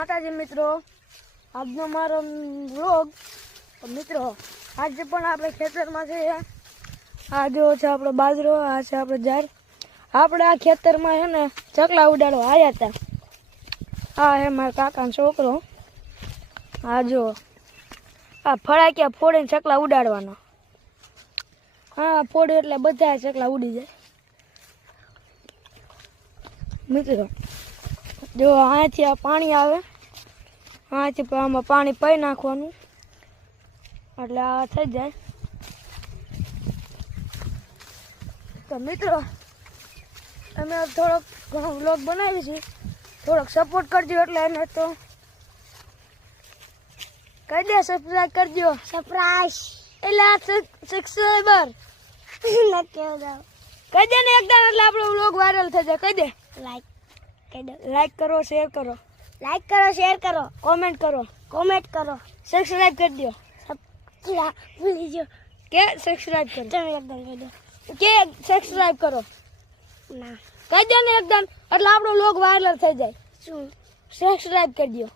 માતાજી મિત્રો, આજનો મારો વ્લોગ. મિત્રો આજે પણ આપણે ખેતરમાં છે. આ જો છે આપણો બાજરો, આ છે આપણે ઝાડ. આપણે આ ખેતરમાં છે ને ચકલા ઉડાડવા આવ્યા હતા. આ હે મારા કાકાનો છોકરો. આ જો આ ફળાક્યા ફોડીને ચકલા ઉડાડવાનો. હા, ફોડે એટલે બધા ચકલા ઉડી જાય. મિત્રો જો અહીંયાથી આ પાણી આવે, અહીંયાથી આમાં પાણી પી નાખવાનું એટલે આ થઈ જાય. તો મિત્રો અમે થોડોક ઘણો વ્લોગ બનાવી છે, થોડોક સપોર્ટ કરજો. એટલે એને તો કહી દે સબસ્ક્રાઈબ કરજો. સરપ્રાઈઝ એટલે સબસ્ક્રાઈબર કહી દે ને એકદમ, એટલે આપણો વ્લોગ વાયરલ થઈ જાય. કહી દે લાઈક કરો, શેર કરો, લાઈક કરો, શેર કરો, કોમેન્ટ કરો, સબસ્ક્રાઈબ કરી દો. ભૂલી ગયો કે સબસ્ક્રાઈબ કરો, તમે એકદમ કહી દો કે સબસ્ક્રાઈબ કરો. ના કહી દે ને એકદમ, એટલે આપણો વ્લોગ વાયરલ થઈ જાય. શું સબસ્ક્રાઈબ કરી દો.